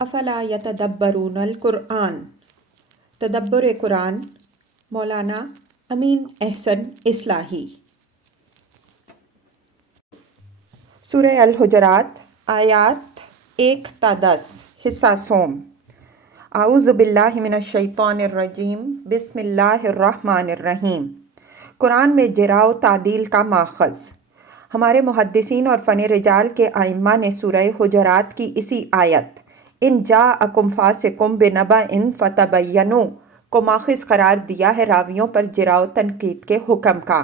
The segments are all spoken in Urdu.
افلا یتدبرون القرآن، تدبر قرآن، مولانا امین احسن اصلاحی۔ سورہ الحجرات، آیات 1 تا 10، حصہ سوم۔ اعوذ باللہ من الشیطان الرجیم، بسم اللہ الرحمن الرحیم۔ قرآن میں جرا و تعدیل کا ماخذ۔ ہمارے محدثین اور فن رجال کے ائمہ نے سورہ حجرات کی اسی آیت ان جاءکم فاسقٌ بنبأ فتبینوا کو ماخذ قرار دیا ہے راویوں پر جرا و تنقید کے حکم کا،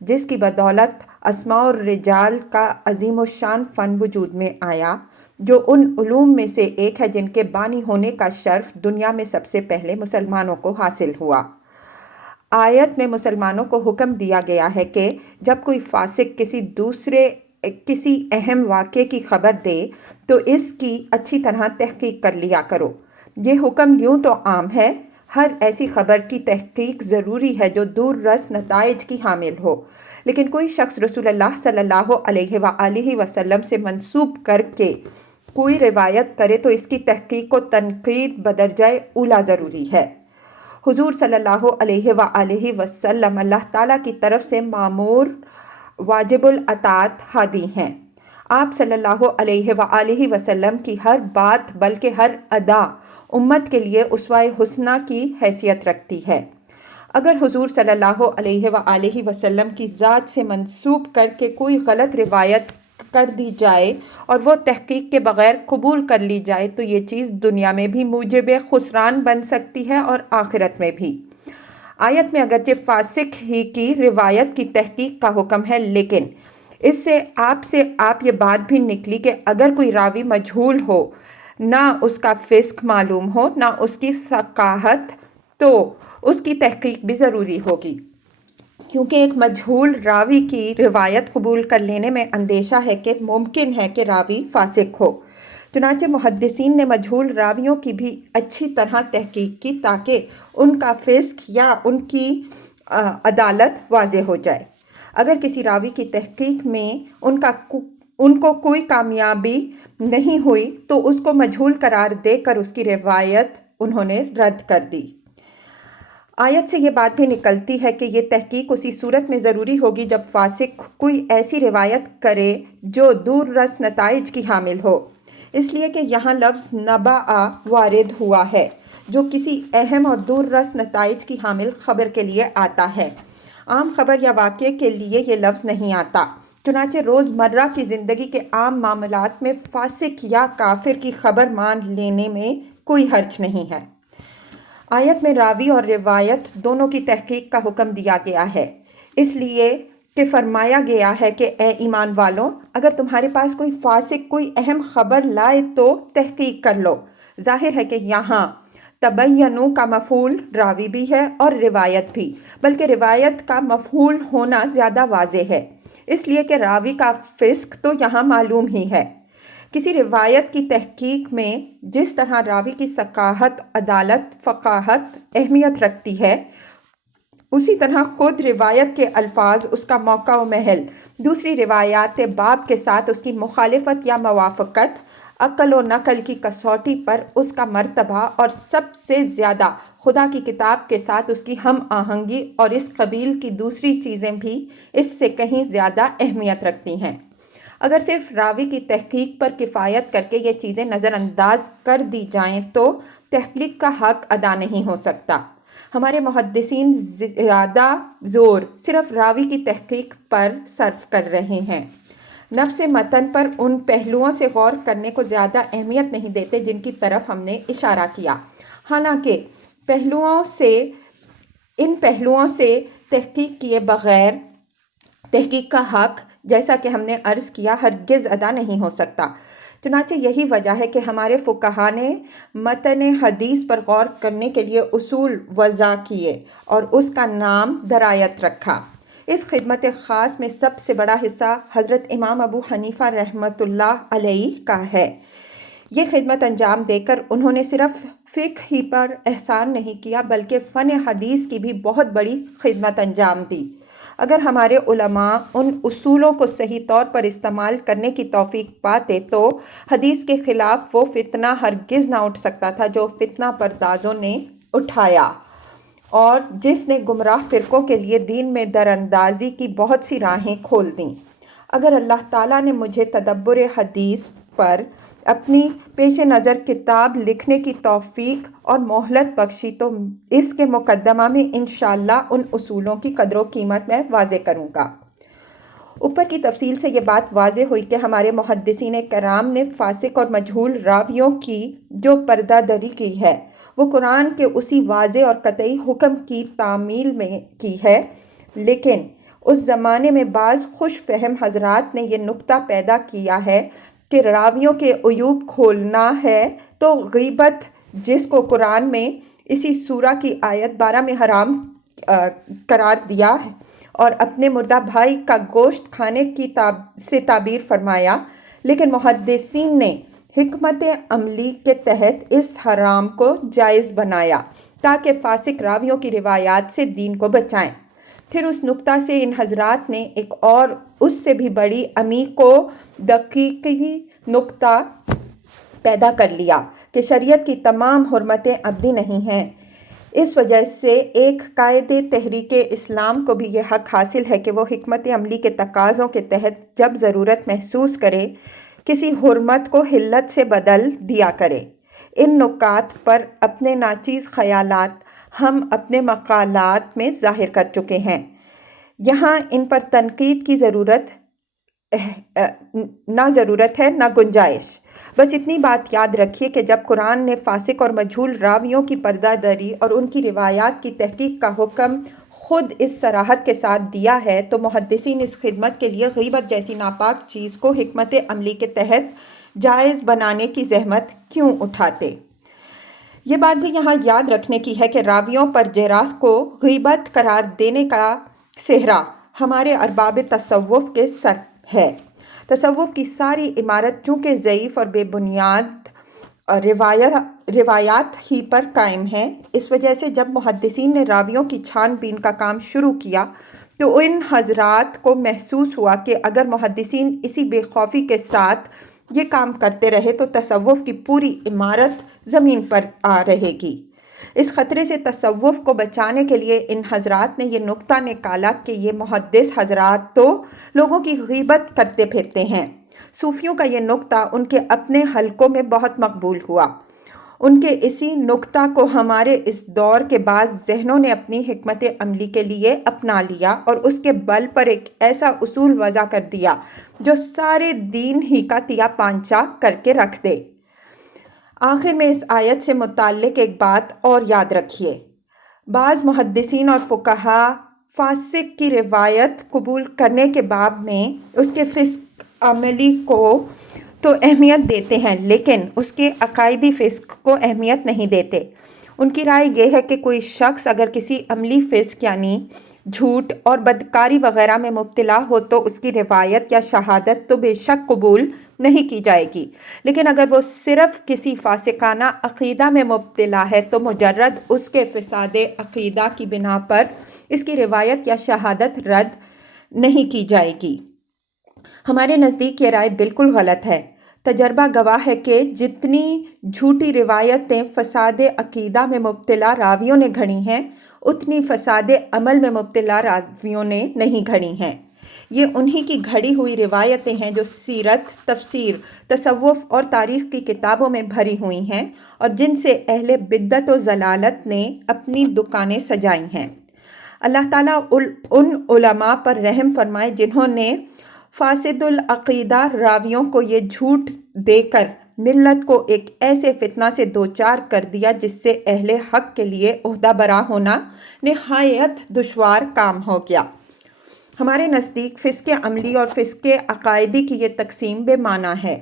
جس کی بدولت اسماء الرجال کا عظیم الشان فن وجود میں آیا، جو ان علوم میں سے ایک ہے جن کے بانی ہونے کا شرف دنیا میں سب سے پہلے مسلمانوں کو حاصل ہوا۔ آیت میں مسلمانوں کو حکم دیا گیا ہے کہ جب کوئی فاسق کسی اہم واقعے کی خبر دے تو اس کی اچھی طرح تحقیق کر لیا کرو۔ یہ حکم یوں تو عام ہے، ہر ایسی خبر کی تحقیق ضروری ہے جو دور رس نتائج کی حامل ہو، لیکن کوئی شخص رسول اللہ صلی اللہ علیہ وآلہ وسلم سے منسوب کر کے کوئی روایت کرے تو اس کی تحقیق و تنقید بدرجہ اولیٰ ضروری ہے۔ حضور صلی اللہ علیہ وآلہ وسلم اللہ تعالیٰ کی طرف سے مامور واجب الاطاعت ہادی ہیں۔ آپ صلی اللہ علیہ وآلہ وسلم کی ہر بات بلکہ ہر ادا امت کے لیے اسوہ حسنہ کی حیثیت رکھتی ہے۔ اگر حضور صلی اللہ علیہ وآلہ وسلم کی ذات سے منسوب کر کے کوئی غلط روایت کر دی جائے اور وہ تحقیق کے بغیر قبول کر لی جائے تو یہ چیز دنیا میں بھی موجب خسران بن سکتی ہے اور آخرت میں بھی۔ آیت میں اگرچہ فاسق ہی کی روایت کی تحقیق کا حکم ہے، لیکن اس سے آپ یہ بات بھی نکلی کہ اگر کوئی راوی مجہول ہو، نہ اس کا فسق معلوم ہو نہ اس کی ثقاہت، تو اس کی تحقیق بھی ضروری ہوگی، کیونکہ ایک مجہول راوی کی روایت قبول کر لینے میں اندیشہ ہے کہ ممکن ہے کہ راوی فاسق ہو۔ چنانچہ محدثین نے مجہول راویوں کی بھی اچھی طرح تحقیق کی تاکہ ان کا فسق یا ان کی عدالت واضح ہو جائے۔ اگر کسی راوی کی تحقیق میں ان کو کوئی کامیابی نہیں ہوئی تو اس کو مجہول قرار دے کر اس کی روایت انہوں نے رد کر دی۔ آیت سے یہ بات بھی نکلتی ہے کہ یہ تحقیق اسی صورت میں ضروری ہوگی جب فاسق کوئی ایسی روایت کرے جو دور رس نتائج کی حامل ہو، اس لیے کہ یہاں لفظ نبأ وارد ہوا ہے جو کسی اہم اور دور رس نتائج کی حامل خبر کے لیے آتا ہے۔ عام خبر یا واقعے کے لیے یہ لفظ نہیں آتا۔ چنانچہ روزمرہ کی زندگی کے عام معاملات میں فاسق یا کافر کی خبر مان لینے میں کوئی حرج نہیں ہے۔ آیت میں راوی اور روایت دونوں کی تحقیق کا حکم دیا گیا ہے، اس لیے کہ فرمایا گیا ہے کہ اے ایمان والوں، اگر تمہارے پاس کوئی فاسق کوئی اہم خبر لائے تو تحقیق کر لو۔ ظاہر ہے کہ یہاں تبینوا کا مفعول راوی بھی ہے اور روایت بھی، بلکہ روایت کا مفعول ہونا زیادہ واضح ہے، اس لیے کہ راوی کا فسق تو یہاں معلوم ہی ہے۔ کسی روایت کی تحقیق میں جس طرح راوی کی ثقافت، عدالت، فقاہت اہمیت رکھتی ہے، اسی طرح خود روایت کے الفاظ، اس کا موقع و محل، دوسری روایات باب کے ساتھ اس کی مخالفت یا موافقت، عقل و نقل کی کسوٹی پر اس کا مرتبہ، اور سب سے زیادہ خدا کی کتاب کے ساتھ اس کی ہم آہنگی اور اس قبیل کی دوسری چیزیں بھی اس سے کہیں زیادہ اہمیت رکھتی ہیں۔ اگر صرف راوی کی تحقیق پر کفایت کر کے یہ چیزیں نظر انداز کر دی جائیں تو تحقیق کا حق ادا نہیں ہو سکتا۔ ہمارے محدثین زیادہ زور صرف راوی کی تحقیق پر صرف کر رہے ہیں، نفس متن پر ان پہلوؤں سے غور کرنے کو زیادہ اہمیت نہیں دیتے جن کی طرف ہم نے اشارہ کیا۔ حالانکہ ان پہلوؤں سے تحقیق کیے بغیر تحقیق کا حق، جیسا کہ ہم نے عرض کیا، ہرگز ادا نہیں ہو سکتا۔ چنانچہ یہی وجہ ہے کہ ہمارے فقہا نے متن حدیث پر غور کرنے کے لیے اصول وضع کیے اور اس کا نام درایت رکھا۔ اس خدمت خاص میں سب سے بڑا حصہ حضرت امام ابو حنیفہ رحمۃ اللہ علیہ کا ہے۔ یہ خدمت انجام دے کر انہوں نے صرف فقہ ہی پر احسان نہیں کیا بلکہ فن حدیث کی بھی بہت بڑی خدمت انجام دی۔ اگر ہمارے علماء ان اصولوں کو صحیح طور پر استعمال کرنے کی توفیق پاتے تو حدیث کے خلاف وہ فتنہ ہرگز نہ اٹھ سکتا تھا جو فتنہ پردازوں نے اٹھایا اور جس نے گمراہ فرقوں کے لیے دین میں دراندازی کی بہت سی راہیں کھول دیں۔ اگر اللہ تعالیٰ نے مجھے تدبر حدیث پر اپنی پیش نظر کتاب لکھنے کی توفیق اور مہلت بخشی تو اس کے مقدمہ میں انشاءاللہ ان اصولوں کی قدر و قیمت میں واضح کروں گا۔ اوپر کی تفصیل سے یہ بات واضح ہوئی کہ ہمارے محدثین کرام نے فاسق اور مجہول راویوں کی جو پردہ دری کی ہے وہ قرآن کے اسی واضح اور قطعی حکم کی تعمیل میں کی ہے، لیکن اس زمانے میں بعض خوش فہم حضرات نے یہ نکتہ پیدا کیا ہے کہ راویوں کے عیوب کھولنا ہے تو غیبت، جس کو قرآن میں اسی سورہ کی آیت 12 میں حرام قرار دیا ہے، اور اپنے مردہ بھائی کا گوشت کھانے کی سے تعبیر فرمایا، لیکن محدثین نے حکمت عملی کے تحت اس حرام کو جائز بنایا تاکہ فاسق راویوں کی روایات سے دین کو بچائیں۔ پھر اس نکتہ سے ان حضرات نے ایک اور اس سے بھی بڑی عمیق و دقیقی نکتہ پیدا کر لیا کہ شریعت کی تمام حرمتیں ابدی نہیں ہیں۔ اس وجہ سے ایک قائد تحریک اسلام کو بھی یہ حق حاصل ہے کہ وہ حکمت عملی کے تقاضوں کے تحت جب ضرورت محسوس کرے کسی حرمت کو حلت سے بدل دیا کرے۔ ان نکات پر اپنے ناچیز خیالات ہم اپنے مقالات میں ظاہر کر چکے ہیں، یہاں ان پر تنقید کی نہ ضرورت ہے نہ گنجائش۔ بس اتنی بات یاد رکھیے کہ جب قرآن نے فاسق اور مجہول راویوں کی پردہ دری اور ان کی روایات کی تحقیق کا حکم خود اس صراحت کے ساتھ دیا ہے تو محدثین اس خدمت کے لیے غیبت جیسی ناپاک چیز کو حکمت عملی کے تحت جائز بنانے کی زحمت کیوں اٹھاتے؟ یہ بات بھی یہاں یاد رکھنے کی ہے کہ راویوں پر جرح کو غیبت قرار دینے کا صحرا ہمارے ارباب تصوف کے سر ہے۔ تصوف کی ساری عمارت چونکہ ضعیف اور بے بنیاد روایات ہی پر قائم ہے، اس وجہ سے جب محدثین نے راویوں کی چھان بین کا کام شروع کیا تو ان حضرات کو محسوس ہوا کہ اگر محدثین اسی بے خوفی کے ساتھ یہ کام کرتے رہے تو تصوف کی پوری عمارت زمین پر آ رہے گی۔ اس خطرے سے تصوف کو بچانے کے لیے ان حضرات نے یہ نکتہ نکالا کہ یہ محدث حضرات تو لوگوں کی غیبت کرتے پھرتے ہیں۔ صوفیوں کا یہ نکتہ ان کے اپنے حلقوں میں بہت مقبول ہوا۔ ان کے اسی نکتہ کو ہمارے اس دور کے بعض ذہنوں نے اپنی حکمت عملی کے لیے اپنا لیا اور اس کے بل پر ایک ایسا اصول وضع کر دیا جو سارے دین ہی کا تیا پانچا کر کے رکھ دے۔ آخر میں اس آیت سے متعلق ایک بات اور یاد رکھیے، بعض محدثین اور فقہا فاسق کی روایت قبول کرنے کے باب میں اس کے فسق عملی کو تو اہمیت دیتے ہیں لیکن اس کے عقائدی فسق کو اہمیت نہیں دیتے۔ ان کی رائے یہ ہے کہ کوئی شخص اگر کسی عملی فسق یعنی جھوٹ اور بدکاری وغیرہ میں مبتلا ہو تو اس کی روایت یا شہادت تو بے شک قبول نہیں کی جائے گی، لیکن اگر وہ صرف کسی فاسقانہ عقیدہ میں مبتلا ہے تو مجرد اس کے فساد عقیدہ کی بنا پر اس کی روایت یا شہادت رد نہیں کی جائے گی۔ ہمارے نزدیک یہ رائے بالکل غلط ہے۔ تجربہ گواہ ہے کہ جتنی جھوٹی روایتیں فساد عقیدہ میں مبتلا راویوں نے گھڑی ہیں اتنی فساد عمل میں مبتلا راویوں نے نہیں گھڑی ہیں۔ یہ انہی کی گھڑی ہوئی روایتیں ہیں جو سیرت، تفسیر، تصوف اور تاریخ کی کتابوں میں بھری ہوئی ہیں اور جن سے اہل بدعت و ضلالت نے اپنی دکانیں سجائی ہیں۔ اللہ تعالیٰ ان علماء پر رحم فرمائے جنہوں نے فاسد العقیدہ راویوں کو یہ جھوٹ دے کر ملت کو ایک ایسے فتنہ سے دوچار کر دیا جس سے اہل حق کے لیے عہدہ برا ہونا نہایت دشوار کام ہو گیا۔ ہمارے نزدیک فسق عملی اور فسق عقائدی کی یہ تقسیم بے معنی ہے۔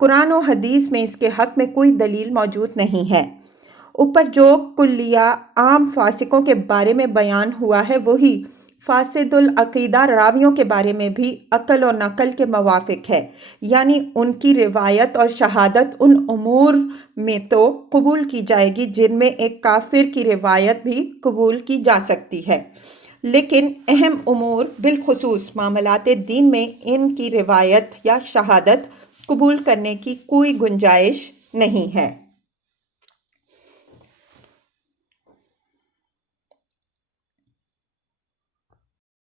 قرآن و حدیث میں اس کے حق میں کوئی دلیل موجود نہیں ہے۔ اوپر جو کلیہ عام فاسقوں کے بارے میں بیان ہوا ہے وہی فاسد العقیدہ راویوں کے بارے میں بھی عقل و نقل کے موافق ہے، یعنی ان کی روایت اور شہادت ان امور میں تو قبول کی جائے گی جن میں ایک کافر کی روایت بھی قبول کی جا سکتی ہے، لیکن اہم امور بالخصوص معاملات دین میں ان کی روایت یا شہادت قبول کرنے کی کوئی گنجائش نہیں ہے۔